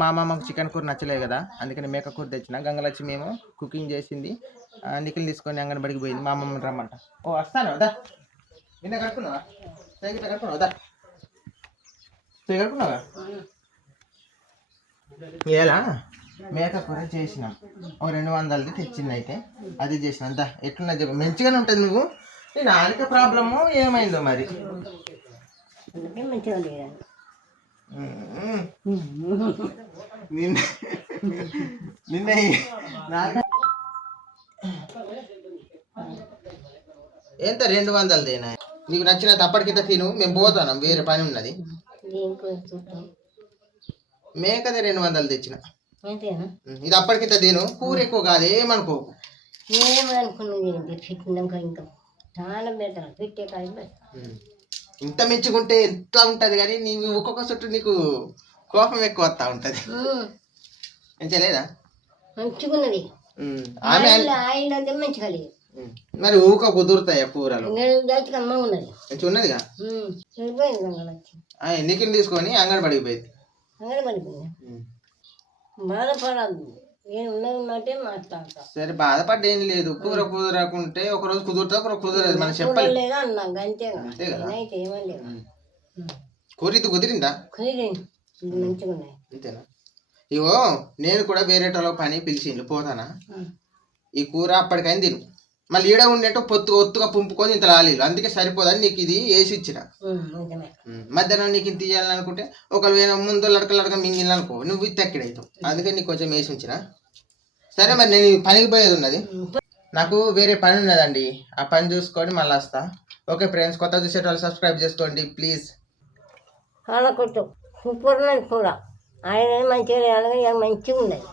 మా అమ్మమ్మకు చికెన్ కూర నచ్చలేదు కదా, అందుకని మేక కూర తెచ్చిన. గంగలక్ష్మి ఏమో కుకింగ్ చేసింది, నిఖిల్ తీసుకొని అంగన్వాడికి పోయింది. మా అమ్మమ్మని రమ్మంట. ఓ వస్తాను వదా, నిన్న కడుక్కున్నావా? కడుక్కున్నావు వదా, కడుక్కున్నావా? ఇలా మేక కూర చేసినాం. ఓ 200ది తెచ్చింది, అయితే అది చేసిన. అంతా ఎట్లున్నా చెప్పి మంచిగానే ఉంటుంది. నువ్వు నీ నాలుక ప్రాబ్లము ఏమైందో మరి. నిన్న ఎంత 200దేనా? నీకు నచ్చిన తప్పటికింత తిను, మేము పోతాం, వేరే పని ఉన్నది. మేకదే 200 తెచ్చిన. ఇది అప్పటికింత తిను, కూర ఎక్కువ కాదు, ఏమనుకోకు. ఇంత మెచ్చుకుంటే ఎంత ఉంటది, కానీ నీవు ఒక్కొక్క చుట్టూ నీకు కోపం ఎక్కువ వస్తా ఉంటది. మంచిగా లేదా? మంచిగున్నది. మరి ఊక కుదురుతాయా కూరలు? మంచిగా ఉన్నదిగా. ఎన్నికలు తీసుకొని అంగన్వాడికి పోయింది. సరే బాధపడ్డ ఏం లేదు. కూర కుదరకుంటే ఒకరోజు కుదురుతా, ఒకరోజు కుదరదు, మనం చెప్పాలి. అంతే కదా. కూర ఇది కుదిరిందా? అంతేనా? ఇగో నేను కూడా వేరే పని పిలిచిండు, పోతానా? ఈ కూర అప్పటికైనా తిను, మళ్ళీ ఈడ ఉండేటో ఒత్తుగా పుంపుకొని ఇంత రాలేదు, అందుకే సరిపోదని నీకు ఇది వేసి ఇచ్చిన. మధ్యాహ్నం నీకు ఇంత ఇవ్వాలనుకుంటే ఒకవేళ ముందు లడక మింగిలనుకో, నువ్వు ఇది తక్కిడవుతావు, అందుకే నీకు కొంచెం వేసి ఉంచిన. సరే మరి నేను పనికి పోయేది ఉన్నది, నాకు వేరే పని ఉన్నదండి, ఆ పని చూసుకొని మళ్ళీ వస్తా. ఓకే ఫ్రెండ్స్, కొత్త చూసేటోళ్ళు సబ్స్క్రైబ్ చేసుకోండి ప్లీజ్. సూపర్ కూర ఆయన మంచిగా మంచిగా ఉన్నది.